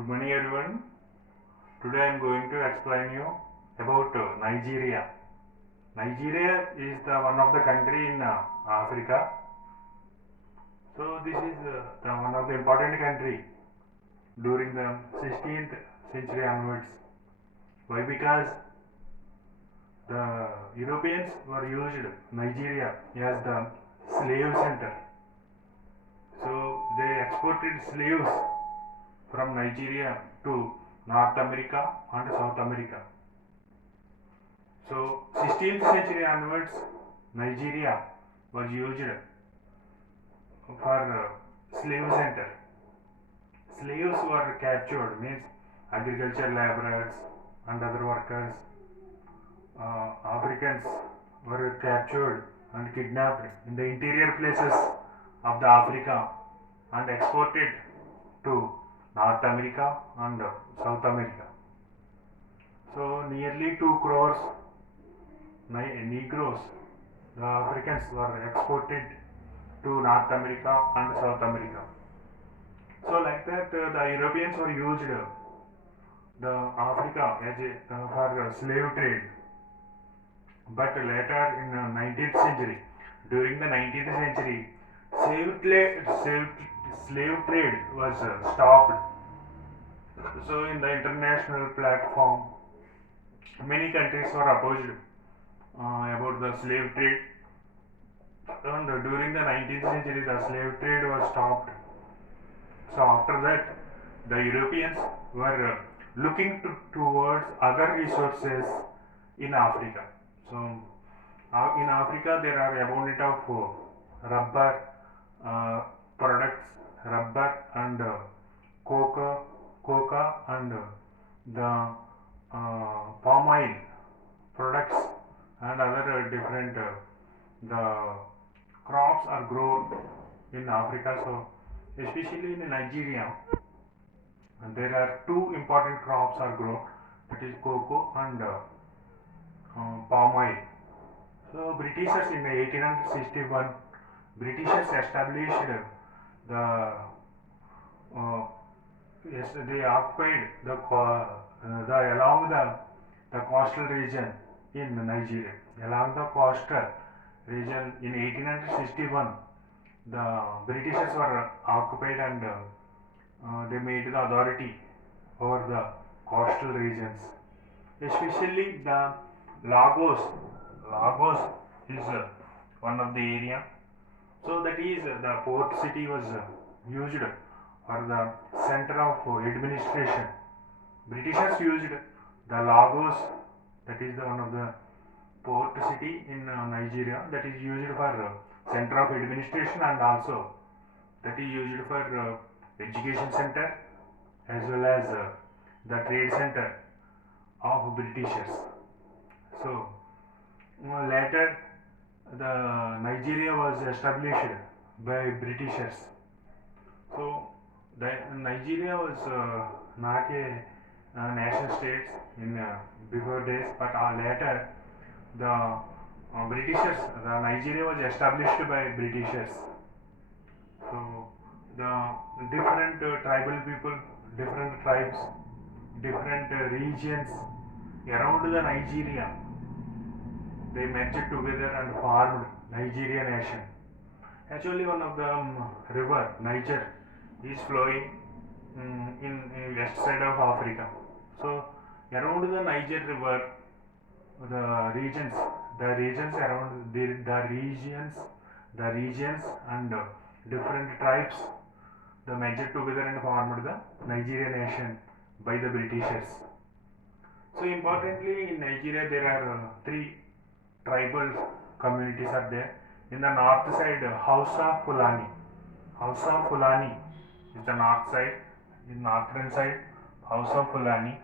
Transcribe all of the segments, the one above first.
Good morning everyone. Today I am going to explain you about Nigeria. Nigeria is the one of the country in Africa. So this is the one of the important country during the 16th century onwards. Why? Because the Europeans were used Nigeria as the slave center. So they exported slaves from Nigeria to North America and South America. So 16th century onwards, Nigeria was used for slave center. Slaves were captured, means agriculture laborers and other workers. Africans were captured and kidnapped in the interior places of the Africa and exported to North America and South America. So nearly 2 crores Negroes, the Africans, were exported to North America and South America. So like that, the Europeans were used the Africa as for slave trade. But later in 19th century, during the 19th century, slave trade was stopped. So in the international platform, many countries were opposed about the slave trade, and during the 19th century the slave trade was stopped. So after that, the Europeans were looking towards other resources in Africa. So in Africa there are abundant of rubber products, rubber and coca and the palm oil products and other different the crops are grown in Africa. So especially in Nigeria, there are two important crops are grown, that is cocoa and palm oil. So Britishers in 1861, Britishers established the yes, they occupied the along the coastal region in Nigeria. Along the coastal region in 1861, the Britishers were occupied and they made the authority over the coastal regions, especially the Lagos. Lagos is one of the area. So that is the port city was used for the center of administration. Britishers used the Lagos, that is the one of the port city in Nigeria, that is used for center of administration, and also that is used for education center as well as the trade center of Britishers. So later the Nigeria was established by Britishers. So the Nigeria was not a nation state in before days, but later the Britishers, the Nigeria was established by Britishers. So the different tribal people, different tribes, different regions around the Nigeria, they merged together and formed Nigeria nation. Actually, one of the river Niger is flowing in west side of Africa. So around the Niger river, the regions around the regions and different tribes, they merged together and formed the Nigeria nation by the Britishers. So importantly, in Nigeria there are three tribal communities are there. In the north side, Hausa Fulani. Hausa Fulani is the north side. In northern side, Hausa Fulani.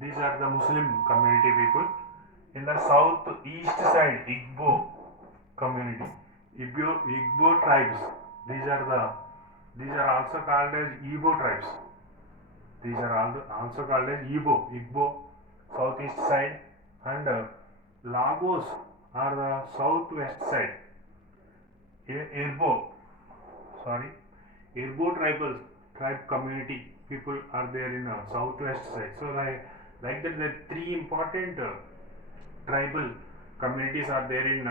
These are the Muslim community people. In the southeast side, Igbo community. Igbo tribes. These are also called as Igbo tribes. These are also called as Igbo, southeast side, and Lagos are the southwest side. Irbo tribe community people are there in southwest side. So like that, the three important tribal communities are there in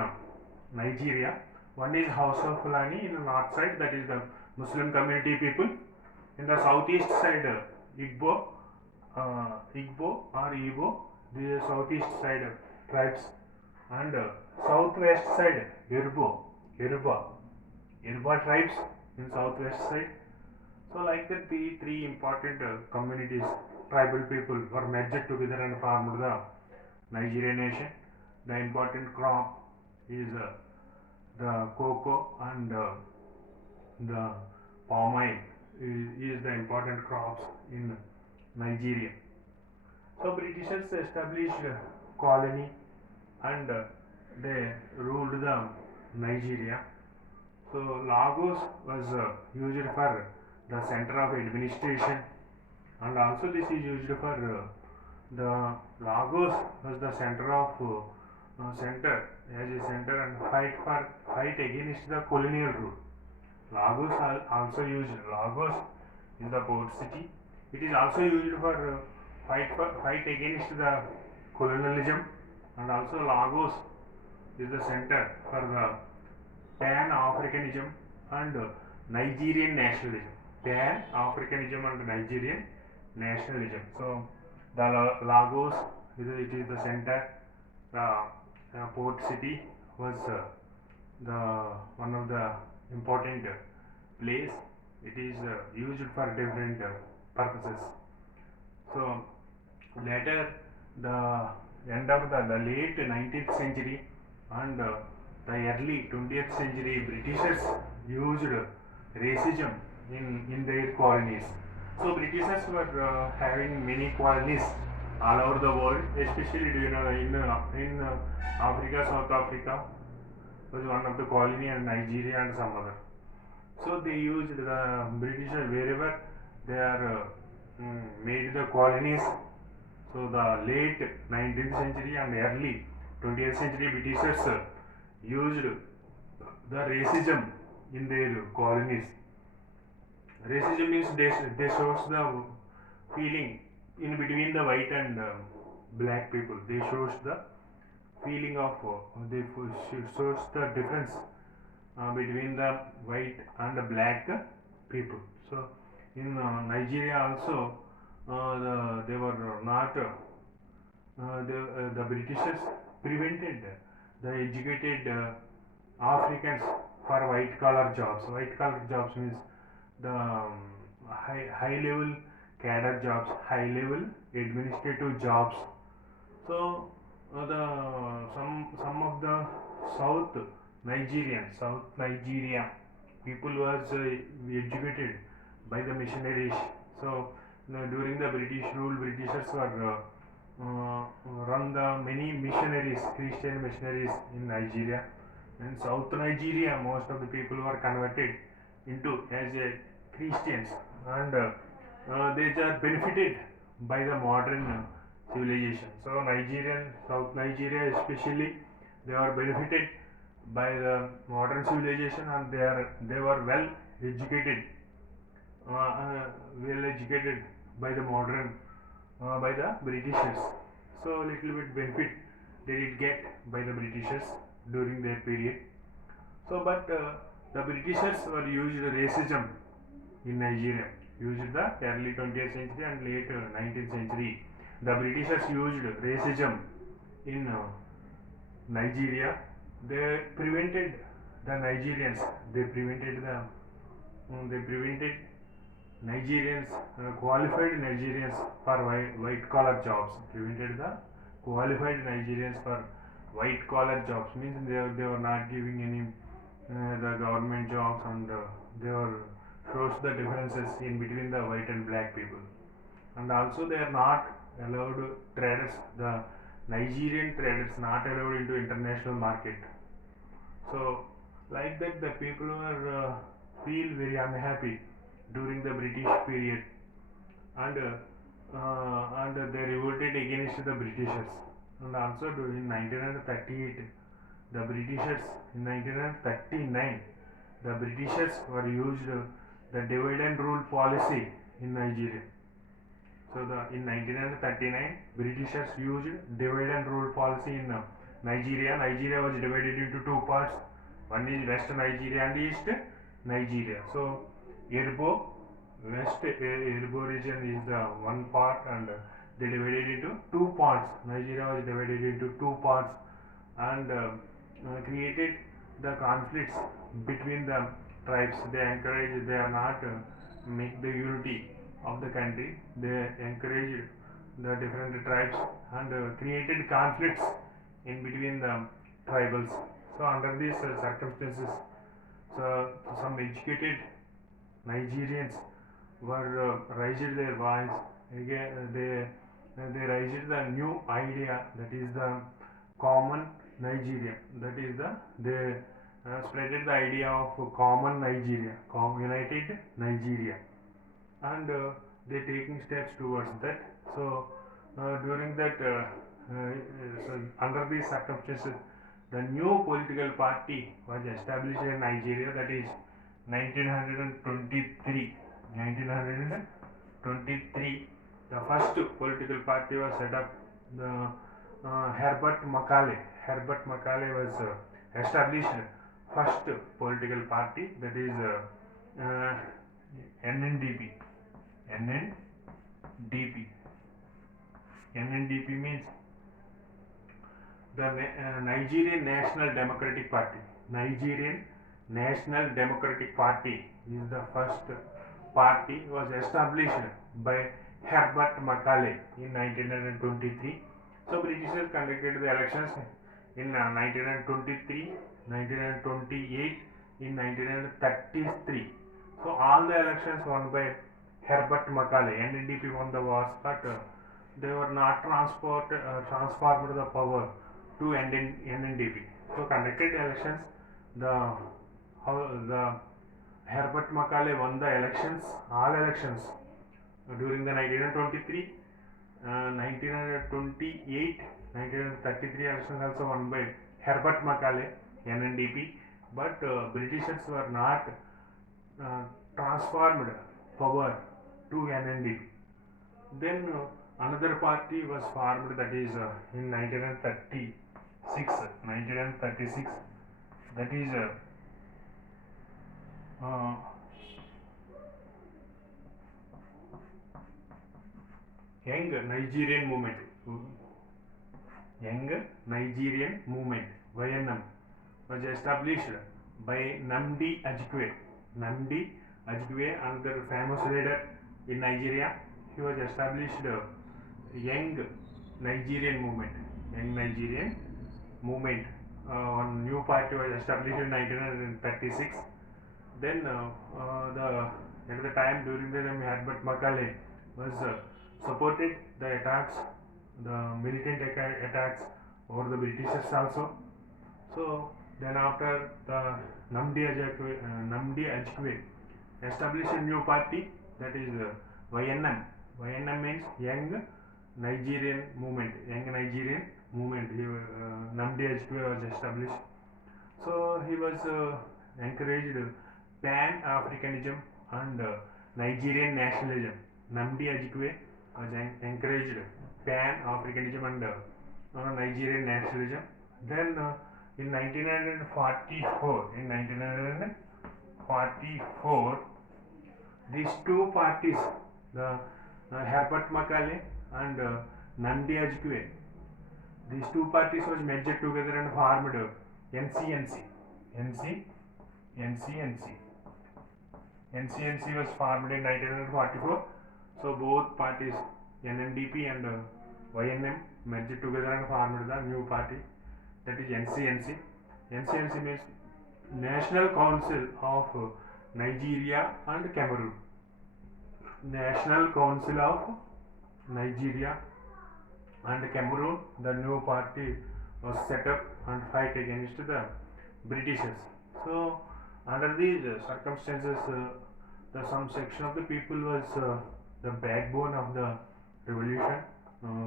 Nigeria. One is Hausa Fulani in the north side, that is the Muslim community people. In the southeast side, Igbo or Igbo, the southeast side tribes, and southwest side Yoruba tribes in southwest side. So like that, the three important communities, tribal people were merged together and formed the Nigerian nation. The important crop is the cocoa, and the palm oil is the important crops in Nigeria. So Britishers established a colony, and they ruled the Nigeria. So Lagos was used for the center of administration, and also this is used for the Lagos was the center of center as a center and fight against the colonial rule. Lagos is the port city. It is also used for fight against the colonialism, and also Lagos is the center for the Pan-Africanism and Nigerian nationalism. Pan-Africanism and Nigerian nationalism. So the Lagos it is the center. The port city was the one of the important place. It is used for different purposes. So later, the end of the late 19th century and the early 20th century, Britishers used racism in their colonies. So Britishers were having many colonies all over the world, especially in Africa. South Africa was one of the colony, and Nigeria and some other. So they used the Britishers wherever they are made the colonies. So the late 19th century and early 20th century Britishers used the racism in their colonies. Racism means they shows the feeling in between the white and black people. They shows the feeling of they shows the difference between the white and the black people. So in Nigeria also they were not the Britishers prevented the educated Africans for white collar jobs. White collar jobs means the high level cadre jobs, high level administrative jobs. So some of the South South Nigeria people was educated by the missionaries. So during the British rule, Britishers were run the many missionaries, Christian missionaries in Nigeria. In South Nigeria, most of the people were converted into as a Christians, and they are benefited by the modern civilization. So South Nigeria especially, they are benefited by the modern civilization, and they were well educated by the modern by the Britishers. So little bit benefit they did get by the Britishers during their period. So but the Britishers were used racism in Nigeria, used the early 20th century and late 19th century. The Britishers used racism in Nigeria. They prevented the Nigerians. They prevented Nigerians, qualified Nigerians for white collar jobs. Prevented the qualified Nigerians for white collar jobs. Means they were not giving any the government jobs, and they were shows the differences in between the white and black people. And also they are not allowed traders. The Nigerian traders not allowed into international market. So like that, the people were feel very unhappy during the British period, and they revolted against the Britishers. And also during 1938, the Britishers in 1939, the Britishers were used the divide and rule policy in Nigeria. So in 1939, Britishers used divide and rule policy in Nigeria. Nigeria was divided into two parts. One is West Nigeria and East Nigeria. So Irbo, Irbo region is the one part, and they divided into two parts. Nigeria was divided into two parts, and created the conflicts between the tribes. They are not make the unity of the country. They encouraged the different tribes and created conflicts in between the tribals. So under these circumstances, so some educated Nigerians were raised their voice. Again, they raised the new idea, that is the common Nigeria. That is they spreaded the idea of common Nigeria, united Nigeria, and they taking steps towards that. So during that, so under these circumstances, the new political party was established in Nigeria. That is 1923. 1923, the first political party was set up. The Herbert Macaulay was established first political party, that is NNDP. NNDP means the Nigerian National Democratic Party. Nigerian National Democratic Party is the first party, was established by Herbert Macaulay in 1923. So Britishers conducted the elections in 1923, 1928, in 1933. So all the elections won by Herbert Macaulay. NNDP won the wars, but they were not transformed the power to NNDP. So conducted elections. The Herbert Macaulay won the elections, all elections during the 1923, 1928, 1933 elections also won by Herbert Macaulay, NNDP, but Britishers were not transformed power to NNDP. Then another party was formed, that is in 1936, that is Young Nigerian Movement. YNM, was established by Nnamdi Azikiwe. Another famous leader in Nigeria. He was established Young Nigerian Movement. One new party was established in 1936. Then at the time, during the time, Herbert Macaulay was supported the attacks, the militant attacks over the Britishers also. So then after the Nnamdi Azikiwe established a new party, that is YNM. YNM means Young Nigerian Movement. Nnamdi Azikiwe was established. So he was encouraged Pan-Africanism and Nigerian nationalism. Nnamdi Azikiwe was encouraged Pan-Africanism and Nigerian nationalism. Then in 1944, these two parties, the Herbert Macaulay and Nnamdi Azikiwe, these two parties was merged together and formed NCNC. NCNC was formed in 1944. So both parties, NNDP and YNM, merged together and formed the new party, that is NCNC. NCNC means National Council of Nigeria and Cameroon. National Council of Nigeria and Cameroon. The new party was set up and fight against the Britishers. So under these circumstances, some section of the people was the backbone of the revolution,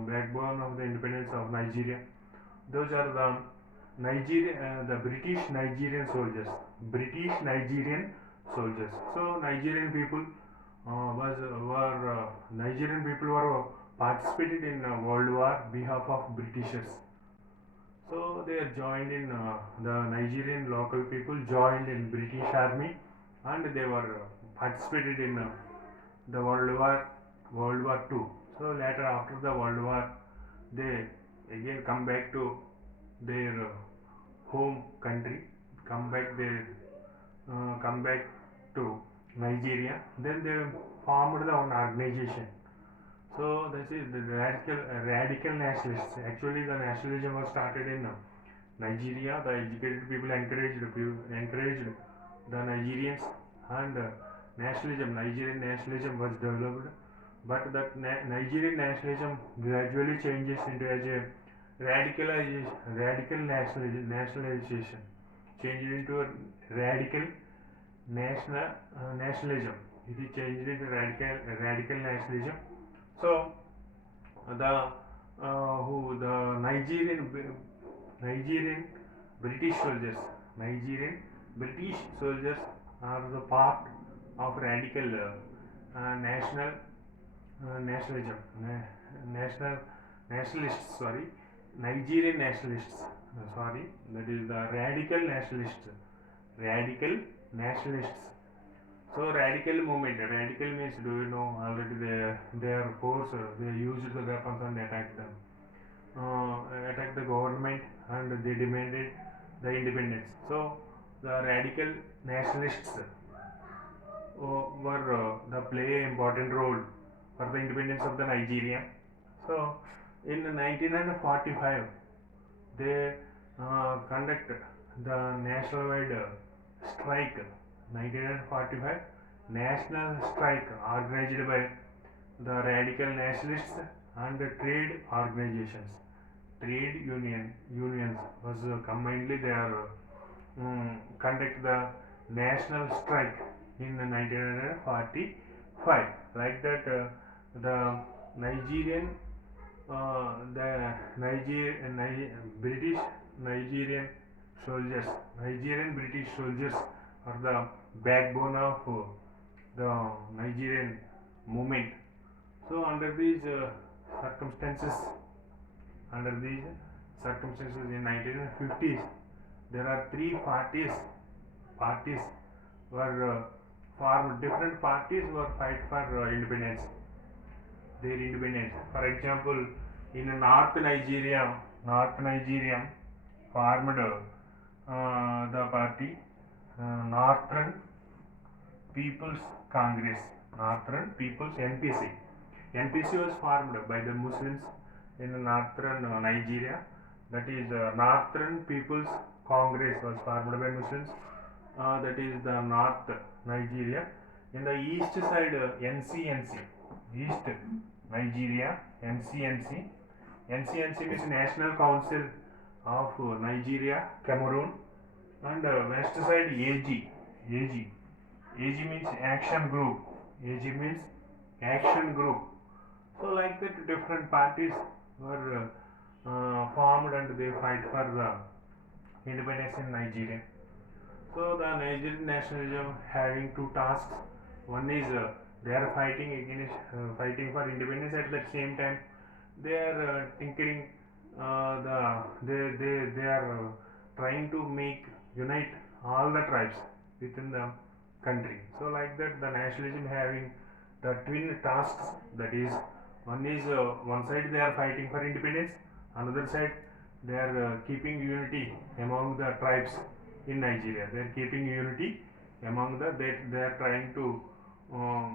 backbone of the independence of Nigeria. Those are the British Nigerian soldiers. So Nigerian people was were Nigerian people were participated in World War behalf of Britishers. So they are joined in the Nigerian local people joined in British Army, and they were participated in the World War II. So later after the World War, they again come back to their home country, come back to Nigeria. Then they formed their own organization. So this is the radical nationalists. Actually, the nationalism was started in Nigeria. The educated people encouraged the Nigerians, and Nigerian nationalism was developed. But that Nigerian nationalism gradually changes into as a radical nationalization, changed into a radical nationalism. It is changed into radical nationalism. So the Nigerian British soldiers, Nigerian British soldiers are the part of radical nationalism, national nationalists. Sorry, Nigerian nationalists. Sorry, that is the radical nationalists. Radical nationalists. So radical movement. Radical means, do you know already their force? They used the weapons and attacked them. Attacked the government, and they demanded the independence. So the radical nationalists were the play an important role for the independence of the Nigeria. So in 1945, they conduct the nationwide strike. 1945 national strike organized by the radical nationalists and the trade organizations. Trade unions was combinedly they are conduct the national strike in 1945. Like that, the Nigerian, British Nigerian British soldiers are the backbone of the Nigerian movement. So circumstances, under these circumstances in 1950s, there are three parties. Parties were formed. Different parties were fight for independence. Their independence. For example, in North Nigeria formed the party Northern People's Congress, Northern People's NPC. NPC was formed by the Muslims in northern Nigeria. That is Northern People's Congress was formed by Muslims. That is the North Nigeria. In the east side, NCNC, East Nigeria, NCNC. NCNC means National Council of Nigeria, Cameroon. And west side, AG. AG means Action Group. AG means Action Group. So like that, different parties were formed, and they fight for the independence in Nigeria. So the Nigerian nationalism having two tasks. One is they are fighting for independence. At that same time, they are tinkering. They are trying to unite all the tribes within the country. So like that, the nationalism having the twin tasks. That is, one side they are fighting for independence, another side they are keeping unity among the tribes in Nigeria. They are keeping unity among they are trying to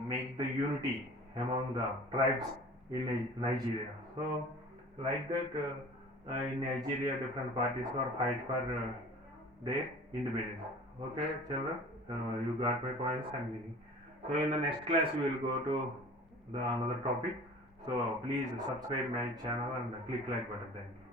make the unity among the tribes in Nigeria. So like that, in Nigeria, different parties were fight for their independence. Okay, children, you got my points. I'm giving. So in the next class we will go to the another topic. So please subscribe my channel and click like button. Thank you.